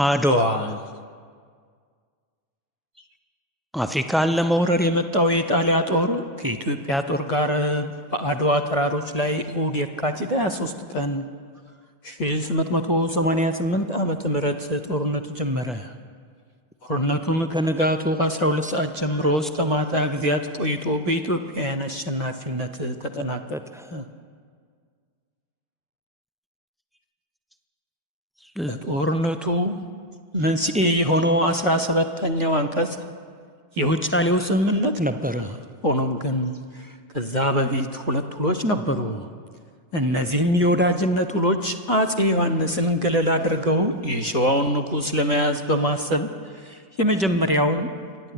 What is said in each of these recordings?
አድዋ አፍሪካን ለመውረር የመጣው የኢጣሊያ ጦር ከኢትዮጵያ ጦር ጋር በአድዋ ተራሮች ላይ እሁድ የካቲት 23 ቀን 1888 ዓ.ም ጦርነቱ ጀመረ። ጦርነቱም ከንጋቱ 12 ሰዓት ጀምሮ እስከ ማታ ጊዜያት ቆይቶ በኢትዮጵያውያን አሸናፊነት ተጠናቀቀ። ለጦርነቱ መንስኤ የሆነው 17ኛው አንቀጽ የውጫሌው ስምምነት ነበረ። ሆኖም ግን ከዛ በፊት ሁለት ውሎች ነበሩ። እነዚህም የወዳጅነት ውሎች አፄ ዮሐንስን ገለል አድርገው የሸዋውን ንጉሥ ለመያዝ በማሰብ የመጀመሪያው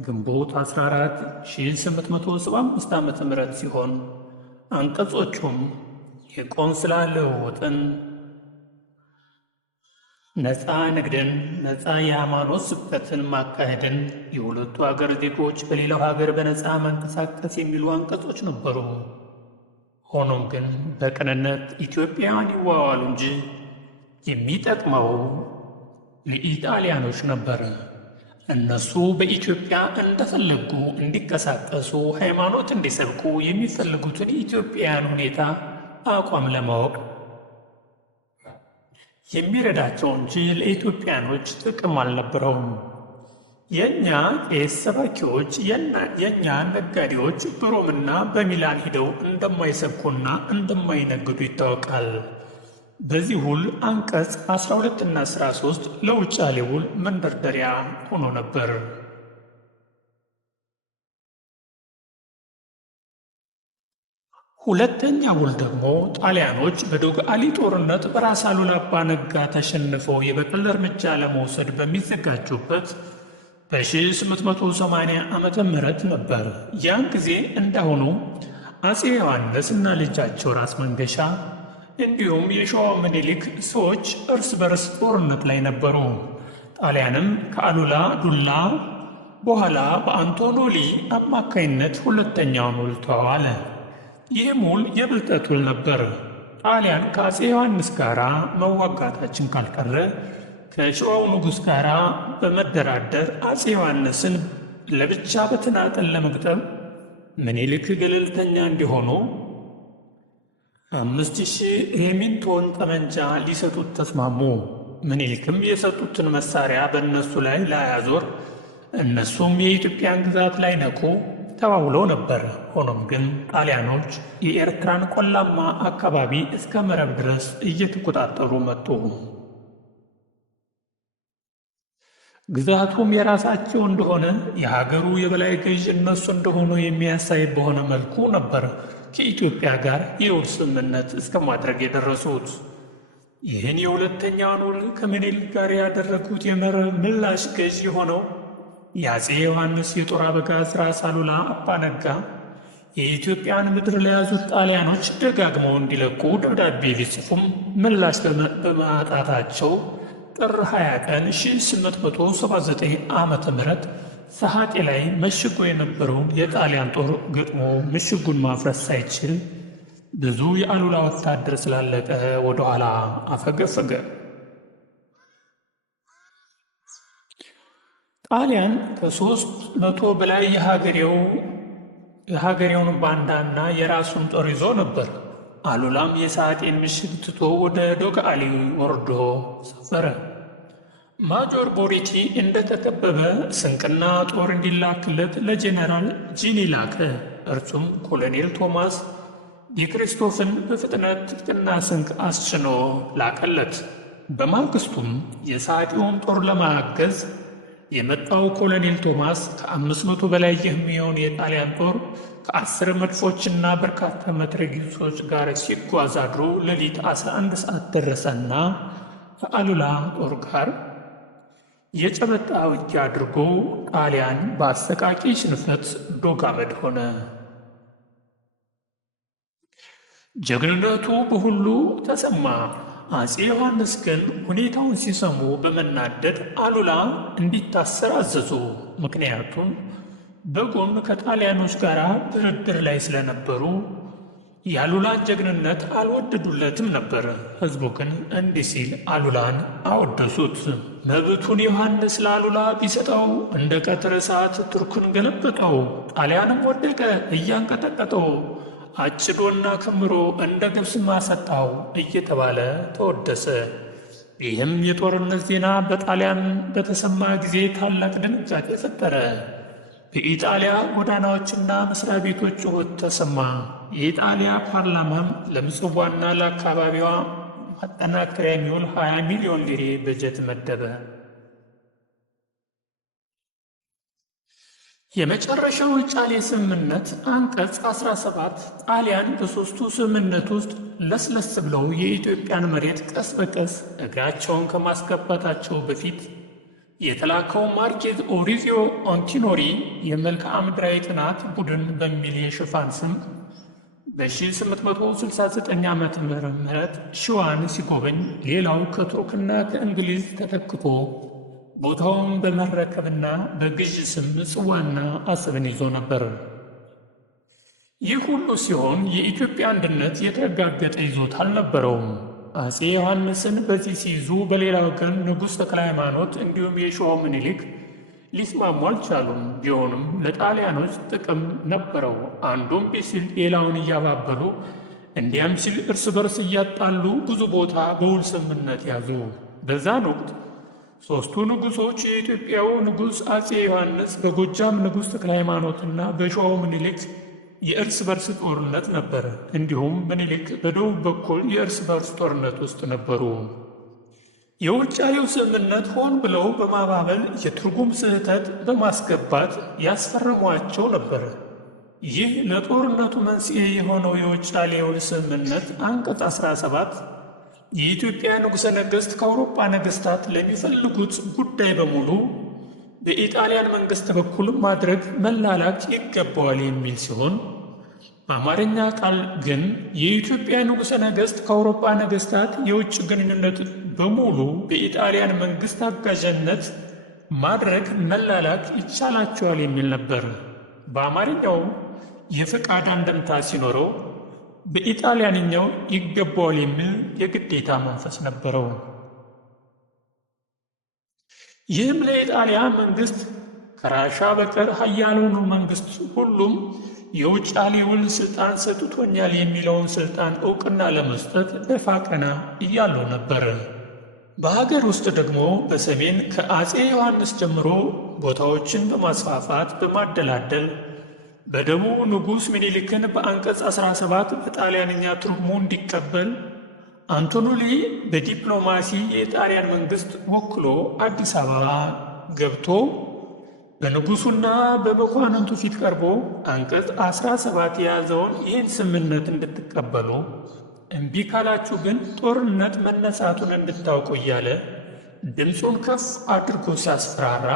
ግንቦት 14 1875 ዓ.ም ሲሆን አንቀጾቹም የቆንስላ ልውውጥን፣ ነፃ ንግድን፣ ነፃ የሃይማኖት ስብከትን ማካሄድን፣ የሁለቱ ሀገር ዜጎች በሌላው ሀገር በነፃ መንቀሳቀስ የሚሉ አንቀጾች ነበሩ። ሆኖም ግን በቅንነት ኢትዮጵያውያን ይዋዋሉ እንጂ የሚጠቅመው ለኢጣሊያኖች ነበር። እነሱ በኢትዮጵያ እንደፈለጉ እንዲንቀሳቀሱ፣ ሃይማኖት እንዲሰብኩ የሚፈልጉትን የኢትዮጵያውያን ሁኔታ አቋም ለማወቅ የሚረዳቸው እንጂ ለኢትዮጵያኖች ጥቅም አልነበረውም። የእኛ ቄስ ሰባኪዎች፣ የእኛ ነጋዴዎች በሮምና በሚላን ሂደው እንደማይሰብኩና እንደማይነግዱ ይታወቃል። በዚህ ውል አንቀጽ 12 እና 13 ለውጫሌ ውል መንደርደሪያ ሆኖ ነበር። ሁለተኛ ውል ደግሞ ጣሊያኖች በዶጋሊ ጦርነት በራስ አሉላ አባ ነጋ ተሸንፈው የበቀል እርምጃ ለመውሰድ በሚዘጋጁበት በ1880 ዓመተ ምህረት ነበር። ያን ጊዜ እንዳሁኑ አፄ ዮሐንስ እና ልጃቸው ራስ መንገሻ እንዲሁም የሸዋው ምኒልክ ሰዎች እርስ በርስ ጦርነት ላይ ነበሩ። ጣሊያንም ከአሉላ ዱላ በኋላ በአንቶኖሊ አማካይነት ሁለተኛውን ውል ተዋዋለ። ይህም ውል የብልጠት ውል ነበር። ጣሊያን ከአፄ ዮሐንስ ጋር መዋጋታችን ካልቀረ ከሸዋው ንጉሥ ጋር በመደራደር አፄ ዮሐንስን ለብቻ በተናጠል ለመግጠም ምኒልክ ገለልተኛ እንዲሆኑ 5000 ሬሚንቶን ጠመንጃ ሊሰጡት ተስማሙ። ምኒልክም የሰጡትን መሳሪያ በእነሱ ላይ ላያዞር፣ እነሱም የኢትዮጵያን ግዛት ላይ ነኩ ተባብለው ነበር። ሆኖም ግን ጣሊያኖች የኤርትራን ቆላማ አካባቢ እስከ መረብ ድረስ እየተቆጣጠሩ መጡ። ግዛቱም የራሳቸው እንደሆነ የሀገሩ የበላይ ገዥ እነሱ እንደሆኑ የሚያሳይ በሆነ መልኩ ነበር ከኢትዮጵያ ጋር የውል ስምምነት እስከ ማድረግ የደረሱት። ይህን የሁለተኛውን ውል ከምኒልክ ጋር ያደረጉት የመረብ ምላሽ ገዥ የሆነው የአፄ ዮሐንስ የጦር አበጋዝ ራስ አሉላ አባ ነጋ የኢትዮጵያን ምድር ለያዙት ጣሊያኖች ደጋግመው እንዲለቁ ደብዳቤ ቢጽፉም ምላሽ በማጣታቸው ጥር 20 ቀን 1879 ዓመተ ምህረት ሰሐጤ ላይ መሽጎ የነበረውን የጣሊያን ጦር ገጥሞ ምሽጉን ማፍረስ ሳይችል ብዙ የአሉላ ወታደር ስላለቀ ወደ ኋላ አፈገፈገ። ጣሊያን ከ300 በላይ የሀገሬውን ባንዳና የራሱን ጦር ይዞ ነበር። አሉላም የሰዓቴን ምሽግ ትቶ ወደ ዶጋሊ ወርዶ ሰፈረ። ማጆር ቦሪቲ እንደተከበበ ስንቅና ጦር እንዲላክለት ለጄኔራል ጂኒ ላከ። እርሱም ኮሎኔል ቶማስ ዲክሪስቶፍን በፍጥነት ትጥቅና ስንቅ አስጭኖ ላከለት። በማግስቱም የሰዓቴውን ጦር ለማገዝ የመጣው ኮሎኔል ቶማስ ከ500 በላይ የሚሆን የጣሊያን ጦር ከ10 መድፎችና በርካታ መትረጊሶች ጋር ሲጓዝ አድሮ ሌሊት 11 ሰዓት ደረሰና ከአሉላ ጦር ጋር የጨበጣ ውጊያ አድርጎ ጣሊያን በአሰቃቂ ሽንፈት ዶጋመድ ሆነ። ጀግንነቱ በሁሉ ተሰማ። አፄ ዮሐንስ ግን ሁኔታውን ሲሰሙ በመናደድ አሉላ እንዲታሰር አዘዙ። ምክንያቱም በጎን ከጣሊያኖች ጋር ድርድር ላይ ስለነበሩ የአሉላን ጀግንነት አልወደዱለትም ነበር። ሕዝቡ ግን እንዲህ ሲል አሉላን አወደሱት። መብቱን ዮሐንስ ለአሉላ ቢሰጠው እንደ ቀትር እሳት ቱርክን ገለበጠው፣ ጣሊያንም ወደቀ እያንቀጠቀጠው፣ አጭዶና ከምሮ እንደ ገብስም አሰጣው እየተባለ ተወደሰ። ይህም የጦርነት ዜና በጣሊያን በተሰማ ጊዜ ታላቅ ድንጋጤ ፈጠረ። በኢጣሊያ ጎዳናዎችና መስሪያ ቤቶች ጩኸት ተሰማ። የኢጣሊያ ፓርላማም ለምጽዋና ለአካባቢዋ ማጠናከሪያ የሚውል 20 ሚሊዮን ሊሬ በጀት መደበ። የመጨረሻው ውጫሌ ስምምነት አንቀጽ 17 ጣሊያን በሦስቱ ስምምነት ውስጥ ለስለስ ብለው የኢትዮጵያን መሬት ቀስ በቀስ እግራቸውን ከማስገባታቸው በፊት የተላከው ማርኬዝ ኦሪዚዮ አንቲኖሪ የመልክዓ ምድራዊ ጥናት ቡድን በሚል የሽፋን ስም በ1869 ዓመተ ምህረት ሸዋን ሲጎበኝ ሌላው ከቱርክና ከእንግሊዝ ተተክቶ ቦታውን በመረከብና በግዥ ስም ምጽዋና አሰብን ይዞ ነበር። ይህ ሁሉ ሲሆን የኢትዮጵያ አንድነት የተረጋገጠ ይዞታ አልነበረውም። አፄ ዮሐንስን በዚህ ሲይዙ፣ በሌላ ወገን ንጉሥ ተክለ ሃይማኖት እንዲሁም የሸዋው ምኒልክ ሊስማሙ አልቻሉም። ቢሆንም ለጣሊያኖች ጥቅም ነበረው። አንዱም ቢሲል ሌላውን እያባበሉ እንዲያም ሲል እርስ በርስ እያጣሉ ብዙ ቦታ በውል ስምምነት ያዙ። በዛን ወቅት ሦስቱ ንጉሶች የኢትዮጵያው ንጉሥ አፄ ዮሐንስ በጎጃም ንጉሥ ተክለ ሃይማኖትና በሸዋው ምኒልክ የእርስ በርስ ጦርነት ነበር። እንዲሁም ምኒልክ በደቡብ በኩል የእርስ በርስ ጦርነት ውስጥ ነበሩ። የውጫሌው ስምምነት ሆን ብለው በማባበል የትርጉም ስህተት በማስገባት ያስፈረሟቸው ነበር። ይህ ለጦርነቱ መንስኤ የሆነው የውጫሌ ውል ስምምነት አንቀጽ 17 የኢትዮጵያ ንጉሠ ነገሥት ከአውሮፓ ነገሥታት ለሚፈልጉት ጉዳይ በሙሉ በኢጣሊያን መንግሥት በኩል ማድረግ መላላክ ይገባዋል የሚል ሲሆን፣ በአማርኛ ቃል ግን የኢትዮጵያ ንጉሠ ነገሥት ከአውሮፓ ነገሥታት የውጭ ግንኙነት በሙሉ በኢጣሊያን መንግሥት አጋዥነት ማድረግ መላላክ ይቻላቸዋል የሚል ነበር። በአማርኛው የፈቃድ አንድምታ ሲኖረው፣ በኢጣሊያንኛው ይገባዋል የሚል የግዴታ መንፈስ ነበረው። ይህም ለኢጣሊያ መንግሥት ከራሻ በቀር ኃያላኑ መንግሥት ሁሉም የውጫሌ ውል ሥልጣን ሰጥቶኛል የሚለውን ሥልጣን ዕውቅና ለመስጠት ደፋ ቀና እያሉ ነበር። በሀገር ውስጥ ደግሞ በሰሜን ከአፄ ዮሐንስ ጀምሮ ቦታዎችን በማስፋፋት በማደላደል በደቡብ ንጉሥ ምኒልክን በአንቀጽ 17 በጣሊያንኛ ትርጉሙ እንዲቀበል አንቶኖሊ በዲፕሎማሲ የጣሊያን መንግሥት ወክሎ አዲስ አበባ ገብቶ በንጉሡና በመኳንንቱ ፊት ቀርቦ አንቀጽ 17 የያዘውን ይህን ስምምነት እንድትቀበሉ፣ እምቢ ካላችሁ ግን ጦርነት መነሳቱን እንድታውቁ እያለ ድምፁን ከፍ አድርጎ ሲያስፈራራ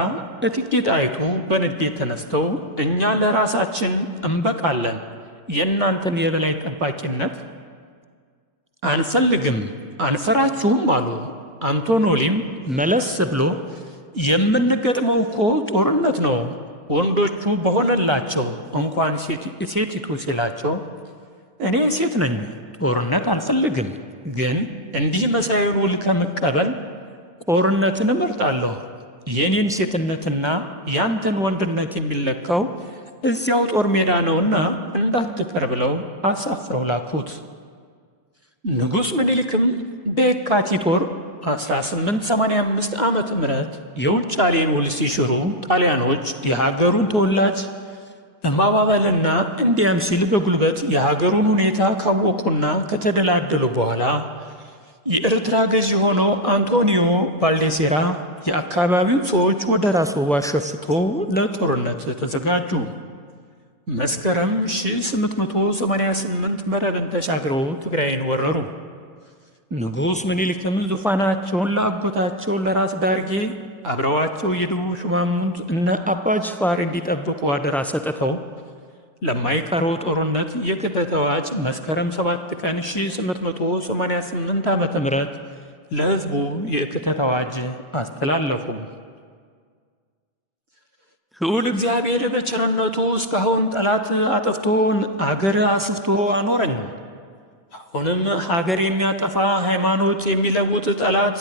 እቴጌ ጣይቱ በንዴት ተነስተው እኛ ለራሳችን እንበቃለን፣ የእናንተን የበላይ ጠባቂነት አንፈልግም፣ አንፈራችሁም አሉ። አንቶኖሊም መለስ ብሎ የምንገጥመው እኮ ጦርነት ነው፣ ወንዶቹ በሆነላቸው እንኳን ሴቲቱ ሲላቸው እኔ ሴት ነኝ፣ ጦርነት አልፈልግም፣ ግን እንዲህ መሳዩን ውል ከመቀበል ጦርነትን እመርጣለሁ። የኔን ሴትነትና ያንተን ወንድነት የሚለካው እዚያው ጦር ሜዳ ነውና እንዳትቀር ብለው አሳፍረው ላኩት። ንጉሥ ምኒልክም በየካቲት ወር 1885 ዓመተ ምህረት የውጫሌን ውል ሲሽሩ ጣሊያኖች የሀገሩን ተወላጅ በማባበልና እንዲያም ሲል በጉልበት የሀገሩን ሁኔታ ካወቁና ከተደላደሉ በኋላ የኤርትራ ገዥ የሆነው አንቶኒዮ ባልዴሴራ የአካባቢው ሰዎች ወደ ራሱ አሸፍቶ ለጦርነት ተዘጋጁ። መስከረም 1888 መረብን ተሻግረው ትግራይን ወረሩ። ንጉሥ ምኒልክም ዙፋናቸውን ለአጎታቸው ለራስ ዳርጌ አብረዋቸው የደቡብ ሹማምንት እነ አባ ጅፋር እንዲጠብቁ አደራ ሰጥተው ለማይቀረው ጦርነት የክተት አዋጅ መስከረም 7 ቀን 1888 ዓመተ ምህረት ለሕዝቡ የክተት አዋጅ አስተላለፉ። ልዑል እግዚአብሔር በቸርነቱ እስካሁን ጠላት አጥፍቶ አገር አስፍቶ አኖረኝ። አሁንም ሀገር የሚያጠፋ ሃይማኖት የሚለውጥ ጠላት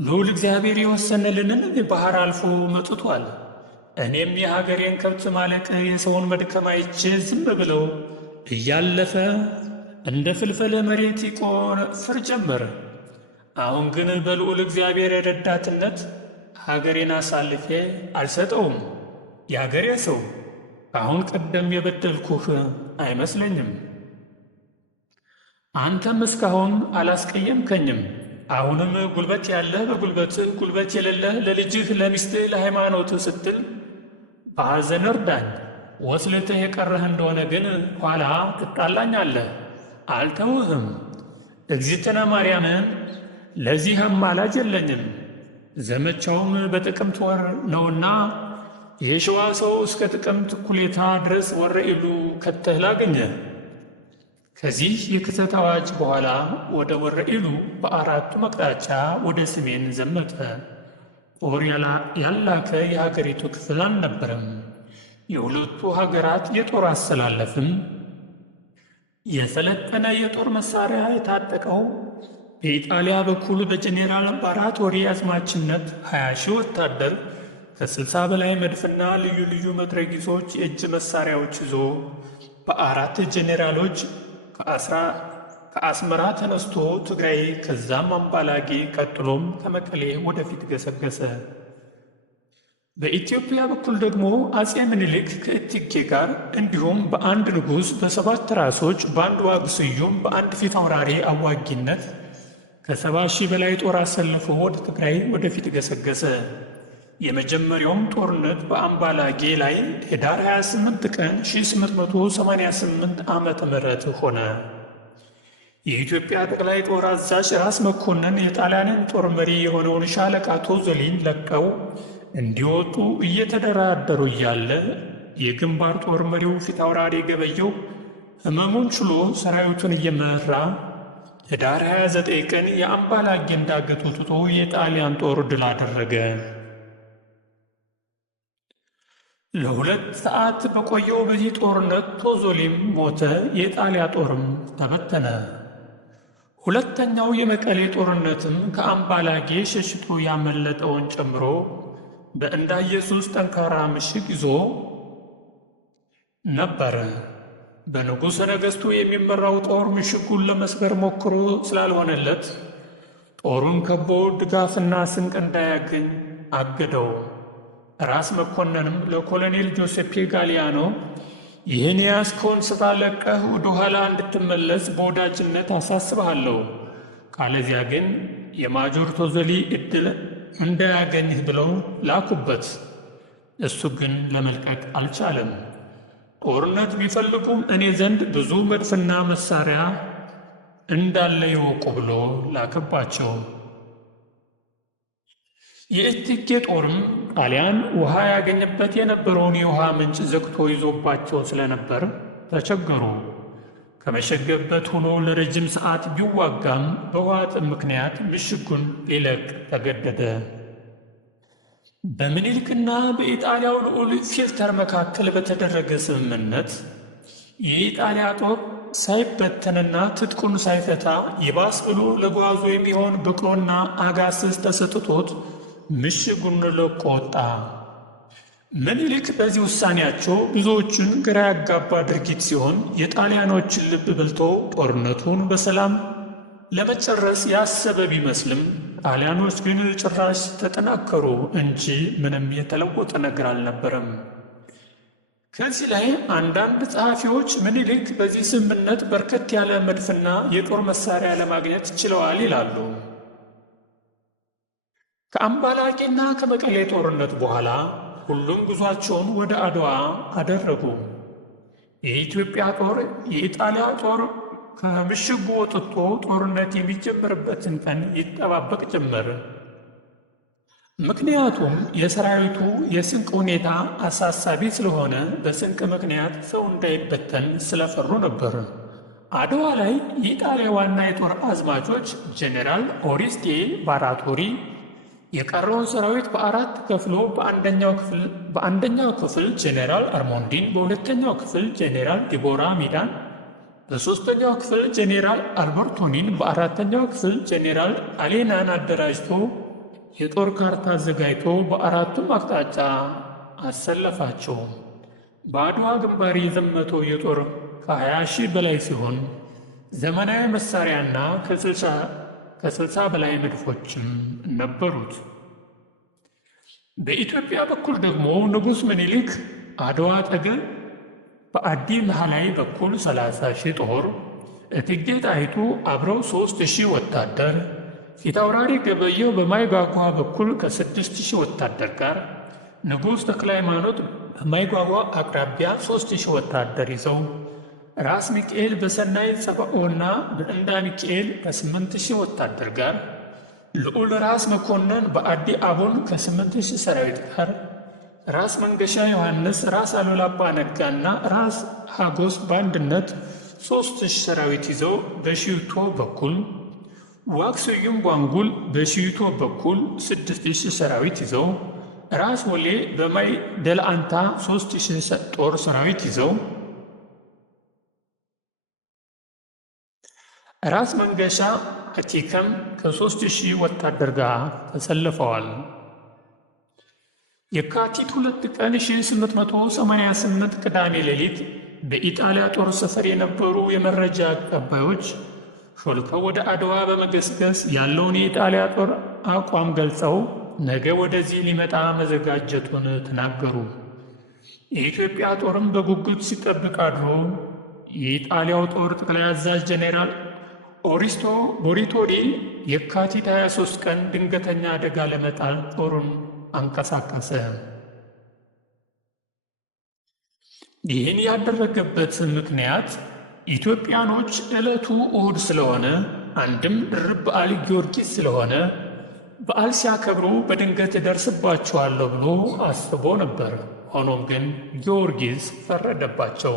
ልዑል እግዚአብሔር የወሰነልንን ባሕር አልፎ መጥቷል። እኔም የሀገሬን ከብት ማለቅ የሰውን መድከም አይቼ ዝም ብለው እያለፈ እንደ ፍልፈል መሬት ይቆፍር ጀመር። አሁን ግን በልዑል እግዚአብሔር ረዳትነት ሀገሬን አሳልፌ አልሰጠውም። የአገሬ ሰው ከአሁን ቀደም የበደልኩህ አይመስለኝም። አንተም እስካሁን አላስቀየምከኝም። አሁንም ጉልበት ያለህ በጉልበትህ፣ ጉልበት የሌለህ ለልጅህ፣ ለሚስትህ፣ ለሃይማኖትህ ስትል በሐዘን እርዳኝ። ወስልትህ የቀረህ እንደሆነ ግን ኋላ ትጣላኛለህ። አልተውህም። እግዝእትነ ማርያምን ለዚህ አማላጅ የለኝም። ዘመቻውም በጥቅምት ወር ነውና የሸዋ ሰው እስከ ጥቅምት እኩሌታ ድረስ ወረኢሉ ከተህ ላገኘህ። ከዚህ የክተት አዋጅ በኋላ ወደ ወረኢሉ በአራቱ መቅጣጫ ወደ ሰሜን ዘመተ። ጦር ያላከ የሀገሪቱ ክፍል አልነበረም። የሁለቱ ሀገራት የጦር አሰላለፍም የሰለጠነ የጦር መሳሪያ የታጠቀው በኢጣሊያ በኩል በጄኔራል ባራቶሪ አዝማችነት 20 ሺህ ወታደር ከ60 በላይ መድፍና ልዩ ልዩ መትረጊሶች የእጅ መሳሪያዎች ይዞ በአራት ጄኔራሎች ከአስመራ ተነስቶ ትግራይ ከዛም አምባላጌ ቀጥሎም ከመቀሌ ወደፊት ገሰገሰ። በኢትዮጵያ በኩል ደግሞ አጼ ምኒልክ ከእቴጌ ጋር እንዲሁም በአንድ ንጉሥ በ7 ራሶች በአንድ ዋግ ስዩም በአንድ ፊት አውራሪ አዋጊነት ከ70 ሺህ በላይ ጦር አሰልፎ ወደ ትግራይ ወደፊት ገሰገሰ። የመጀመሪያውም ጦርነት በአምባላጌ ላይ ኅዳር 28 ቀን 1888 ዓመተ ምህረት ሆነ። የኢትዮጵያ ጠቅላይ ጦር አዛዥ ራስ መኮንን የጣሊያንን ጦር መሪ የሆነውን ሻለቃ ቶዞሊን ለቀው እንዲወጡ እየተደራደሩ እያለ የግንባር ጦር መሪው ፊት አውራሪ ገበየው ሕመሙን ችሎ ሰራዊቱን እየመራ ኅዳር 29 ቀን የአምባላጌን ዳገት ወጥቶ የጣሊያን ጦር ድል አደረገ። ለ2 ሰዓት በቆየው በዚህ ጦርነት ቶዞሊም ሞተ። የጣሊያ ጦርም ተበተነ። ሁለተኛው የመቀሌ ጦርነትም ከአምባላጌ ሸሽቶ ያመለጠውን ጨምሮ በእንዳ ኢየሱስ ጠንካራ ምሽግ ይዞ ነበረ። በንጉሠ ነገሥቱ የሚመራው ጦር ምሽጉን ለመስበር ሞክሮ ስላልሆነለት ጦሩን ከቦ ድጋፍና ስንቅ እንዳያገኝ አገደው። ራስ መኮንንም ለኮሎኔል ጆሴፔ ጋሊያኖ ይህን የያዝከውን ስፍራ ለቀህ ወደ ኋላ እንድትመለስ በወዳጅነት አሳስብሃለሁ፣ ካለዚያ ግን የማጆር ቶዞሊ ዕድል እንዳያገኝህ ብለው ላኩበት። እሱ ግን ለመልቀቅ አልቻለም። ጦርነት ቢፈልጉም እኔ ዘንድ ብዙ መድፍና መሳሪያ እንዳለ ይወቁ ብሎ ላከባቸው። የእቴጌ ጦርም ጣሊያን ውሃ ያገኝበት የነበረውን የውሃ ምንጭ ዘግቶ ይዞባቸው ስለነበር ተቸገሩ። ከመሸገበት ሆኖ ለረጅም ሰዓት ቢዋጋም በውሃ ጥም ምክንያት ምሽጉን ሊለቅ ተገደደ። በምኒልክና በኢጣሊያው ልዑል ፊልተር መካከል በተደረገ ስምምነት የኢጣሊያ ጦር ሳይበተንና ትጥቁን ሳይፈታ ይባስ ብሎ ለጓዙ የሚሆን በቅሎና አጋስስ ተሰጥቶት ምሽጉን ለቆ ወጣ። ምኒልክ በዚህ ውሳኔያቸው ብዙዎቹን ግራ ያጋባ ድርጊት ሲሆን የጣሊያኖችን ልብ በልቶ ጦርነቱን በሰላም ለመጨረስ ያሰበ ቢመስልም ጣሊያኖች ግን ጭራሽ ተጠናከሩ እንጂ ምንም የተለወጠ ነገር አልነበረም። ከዚህ ላይ አንዳንድ ጸሐፊዎች ምኒልክ በዚህ ስምምነት በርከት ያለ መድፍና የጦር መሳሪያ ለማግኘት ችለዋል ይላሉ። ከአምባላጌና ከመቀሌ ጦርነት በኋላ ሁሉም ጉዟቸውን ወደ አድዋ አደረጉ። የኢትዮጵያ ጦር የኢጣሊያ ጦር ከምሽጉ ወጥቶ ጦርነት የሚጀምርበትን ቀን ይጠባበቅ ጀመር። ምክንያቱም የሰራዊቱ የስንቅ ሁኔታ አሳሳቢ ስለሆነ በስንቅ ምክንያት ሰው እንዳይበተን ስለፈሩ ነበር። አድዋ ላይ የኢጣሊያ ዋና የጦር አዝማቾች ጄኔራል ኦሪስቴ ባራቶሪ፣ የቀረውን ሰራዊት በአራት ከፍሎ በአንደኛው ክፍል ጄኔራል አርሞንዲን፣ በሁለተኛው ክፍል ጄኔራል ዲቦራ ሚዳን፣ በሦስተኛው ክፍል ጄኔራል አልበርቶኒን፣ በአራተኛው ክፍል ጄኔራል አሌናን አደራጅቶ የጦር ካርታ አዘጋጅቶ በአራቱም አቅጣጫ አሰለፋቸው። በአድዋ ግንባር የዘመተው የጦር ከ20 ሺህ በላይ ሲሆን ዘመናዊ መሳሪያና ከ60 በላይ መድፎችም ነበሩት። በኢትዮጵያ በኩል ደግሞ ንጉሥ ምኒልክ አድዋ አጠገብ በአዲ መሐላይ በኩል 30 ሺህ ጦር፣ እቴጌ ጣይቱ አብረው 3,000 ወታደር፣ ፊታውራሪ ገበየሁ በማይጓጓ በኩል ከ6,000 ወታደር ጋር፣ ንጉሥ ተክለ ሃይማኖት በማይጓጓ አቅራቢያ 3,000 ወታደር ይዘው፣ ራስ ሚካኤል በሰናይት ሰብዖና በዕንዳ ሚካኤል ከ8,000 ወታደር ጋር፣ ልዑል ራስ መኮንን በአዲ አቦን ከ8,000 ሰራዊት ጋር፣ ራስ መንገሻ ዮሐንስ፣ ራስ አሉላ አባ ነጋና ራስ ሀጎስ በአንድነት 3,000 ሰራዊት ይዘው በሽዩቶ በኩል፣ ዋክስዩም ጓንጉል በሽዩቶ በኩል 6,000 ሰራዊት ይዘው፣ ራስ ወሌ በማይ ደልአንታ 3,000 ጦር ሰራዊት ይዘው፣ ራስ መንገሻ አቲከም ከ3,000 ወታደር ጋር ተሰልፈዋል። የካቲት 2 ቀን 1888 ቅዳሜ ሌሊት በኢጣሊያ ጦር ሰፈር የነበሩ የመረጃ አቀባዮች ሾልከው ወደ አድዋ በመገስገስ ያለውን የኢጣሊያ ጦር አቋም ገልጸው ነገ ወደዚህ ሊመጣ መዘጋጀቱን ተናገሩ። የኢትዮጵያ ጦርም በጉጉት ሲጠብቅ አድሮ የኢጣሊያው ጦር ጠቅላይ አዛዥ ጄኔራል ኦሪስቶ ቦሪቶዲ የካቲት 23 ቀን ድንገተኛ አደጋ ለመጣል ጦሩን አንቀሳቀሰ። ይህን ያደረገበት ምክንያት ኢትዮጵያኖች ዕለቱ እሁድ ስለሆነ አንድም ድርብ በዓል ጊዮርጊስ ስለሆነ በዓል ሲያከብሩ በድንገት እደርስባቸዋለሁ ብሎ አስቦ ነበር። ሆኖም ግን ጊዮርጊስ ፈረደባቸው።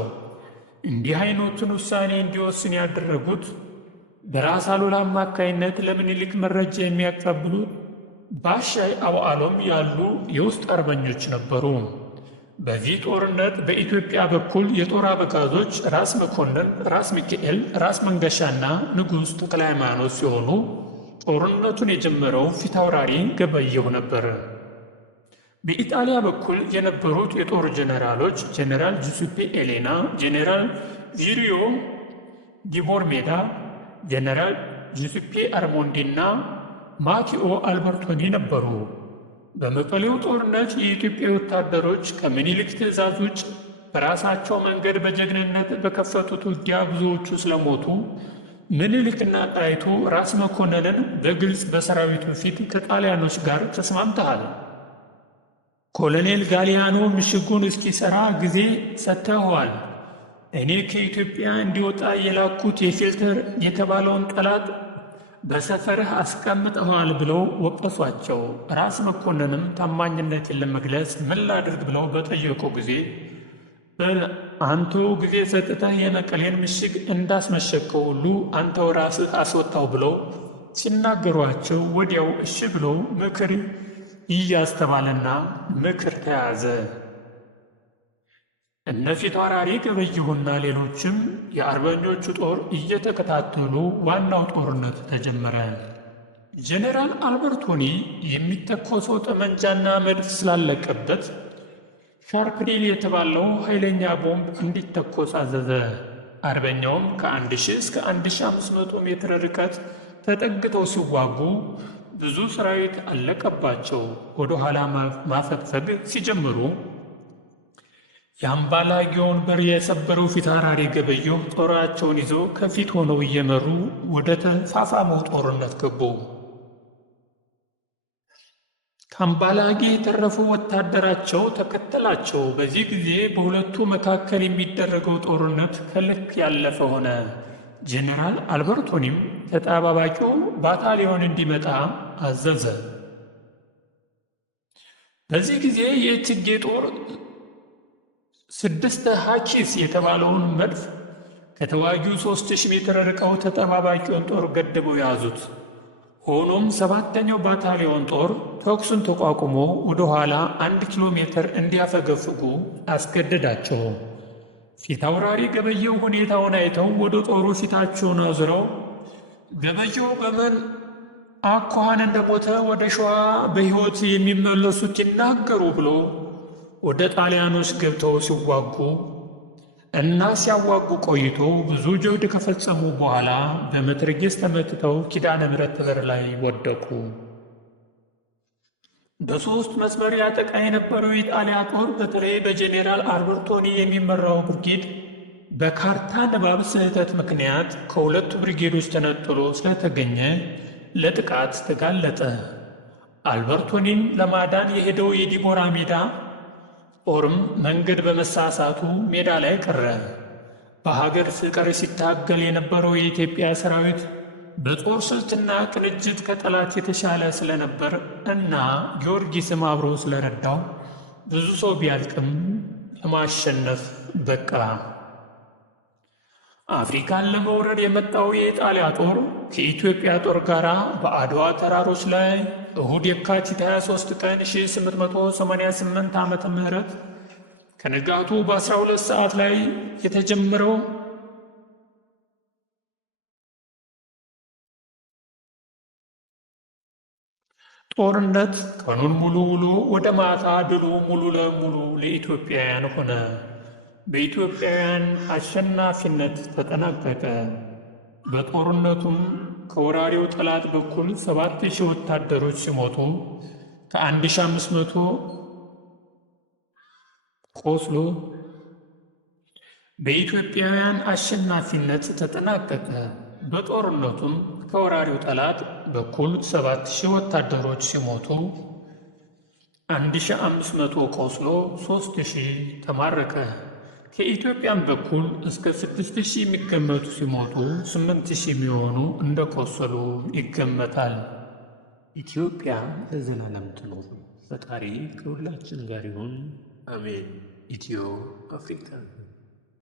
እንዲህ አይነቱን ውሳኔ እንዲወስን ያደረጉት በራስ አሉላ አማካይነት ለምኒልክ መረጃ የሚያቀብሉት ባሻይ አውዓሎም ያሉ የውስጥ አርበኞች ነበሩ። በዚህ ጦርነት በኢትዮጵያ በኩል የጦር አበጋዞች ራስ መኮንን፣ ራስ ሚካኤል፣ ራስ መንገሻና ንጉሥ ተክለ ሃይማኖት ሲሆኑ ጦርነቱን የጀመረው ፊታውራሪ ገበየሁ ነበር። በኢጣሊያ በኩል የነበሩት የጦር ጄኔራሎች ጄኔራል ጁሱፔ ኤሌና፣ ጄኔራል ቪሪዮ ዲቦርሜዳ፣ ጄኔራል ጁሱፔ አርሞንዲና ማቲኦ አልበርቶኒ ነበሩ። በመቀሌው ጦርነት የኢትዮጵያ ወታደሮች ከምኒልክ ትእዛዝ ውጭ በራሳቸው መንገድ በጀግንነት በከፈቱት ውጊያ ብዙዎቹ ስለሞቱ ምኒልክና ጣይቱ ራስ መኮንንን በግልጽ በሰራዊቱ ፊት ከጣሊያኖች ጋር ተስማምተሃል፣ ኮሎኔል ጋሊያኖ ምሽጉን እስኪሠራ ጊዜ ሰጥተኸዋል፣ እኔ ከኢትዮጵያ እንዲወጣ የላኩት የፊልተር የተባለውን ጠላት በሰፈርህ አስቀምጠዋል ብለው ወቀሷቸው። ራስ መኮንንም ታማኝነትን ለመግለጽ ምን ላድርግ ብለው በጠየቁ ጊዜ አንተው ጊዜ ሰጥተህ የመቀሌን ምሽግ እንዳስመሸከው ሁሉ አንተው ራስህ አስወጣው ብለው ሲናገሯቸው ወዲያው እሺ ብለው ምክር ይያዝ ተባለና ምክር ተያዘ። እነ ፊታውራሪ ገበየሁና ሌሎችም የአርበኞቹ ጦር እየተከታተሉ ዋናው ጦርነት ተጀመረ። ጄኔራል አልበርቶኒ የሚተኮሰው ጠመንጃና መድፍ ስላለቀበት ሻርፕሪል የተባለው ኃይለኛ ቦምብ እንዲተኮስ አዘዘ። አርበኛውም ከ1000 እስከ 1500 ሜትር ርቀት ተጠግተው ሲዋጉ ብዙ ሰራዊት አለቀባቸው። ወደ ኋላ ማፈግፈግ ሲጀምሩ የአምባላጌውን በር የሰበረው ፊታውራሪ ገበየሁ ጦራቸውን ይዘው ከፊት ሆነው እየመሩ ወደ ተፋፋመው ጦርነት ገቡ። ከአምባላጌ የተረፈው ወታደራቸው ተከተላቸው። በዚህ ጊዜ በሁለቱ መካከል የሚደረገው ጦርነት ከልክ ያለፈ ሆነ። ጄኔራል አልበርቶኒም ተጠባባቂው ባታሊዮን እንዲመጣ አዘዘ። በዚህ ጊዜ የእቴጌ ጦር 6 ሃኪስ የተባለውን መድፍ ከተዋጊው 3000 ሜትር ርቀው ተጠባባቂውን ጦር ገድበው ያዙት። ሆኖም 7ኛው ባታሊዮን ጦር ተኩሱን ተቋቁሞ ወደ ኋላ 1 ኪሎ ሜትር እንዲያፈገፍጉ አስገደዳቸው። ፊታውራሪ ገበየሁ ሁኔታውን አይተው ወደ ጦሩ ፊታቸውን አዙረው ገበየሁ በምን አኳኋን እንደሞተ ወደ ሸዋ በሕይወት የሚመለሱት ይናገሩ ብሎ ወደ ጣሊያኖች ገብተው ሲያዋጉ ቆይቶ ብዙ ጀብድ ከፈጸሙ በኋላ በመትረየስ ተመትተው ኪዳነ ምሕረት በር ላይ ወደቁ። በሦስት መስመር ያጠቃ የነበረው የጣሊያ ጦር በተለይ በጄኔራል አልበርቶኒ የሚመራው ብርጌድ በካርታ ንባብ ስህተት ምክንያት ከሁለቱ ብርጌዶች ተነጥሎ ስለተገኘ ለጥቃት ተጋለጠ። አልበርቶኒን ለማዳን የሄደው የዲቦራ ሜዳ ጦርም መንገድ በመሳሳቱ ሜዳ ላይ ቀረ። በሀገር ፍቅር ሲታገል የነበረው የኢትዮጵያ ሰራዊት በጦር ስልትና ቅንጅት ከጠላት የተሻለ ስለነበር እና ጊዮርጊስም አብሮ ስለረዳው ብዙ ሰው ቢያልቅም ለማሸነፍ በቃ። አፍሪካን ለመውረር የመጣው የኢጣሊያ ጦር ከኢትዮጵያ ጦር ጋር በአድዋ ተራሮች ላይ እሁድ የካቲት 23 ቀን 1888 ዓመተ ምህረት ከንጋቱ በ12 ሰዓት ላይ የተጀመረው ጦርነት ቀኑን ሙሉ ውሎ ወደ ማታ ድሉ ሙሉ ለሙሉ ለኢትዮጵያውያን ሆነ። በኢትዮጵያውያን አሸናፊነት ተጠናቀቀ። በጦርነቱም ከወራሪው ጠላት በኩል 7000 ወታደሮች ሲሞቱ ከ1500 ቆስሎ በኢትዮጵያውያን አሸናፊነት ተጠናቀቀ። በጦርነቱም ከወራሪው ጠላት በኩል 7000 ወታደሮች ሲሞቱ 1500 ቆስሎ 3000 ተማረከ። ከኢትዮጵያም በኩል እስከ 6000 የሚገመቱ ሲሞቱ 8000 የሚሆኑ እንደቆሰሉ ይገመታል። ኢትዮጵያ ለዘላለም ትኑር። ፈጣሪ ከሁላችን ጋር ይሁን። አሜን። ኢትዮ አፍሪካ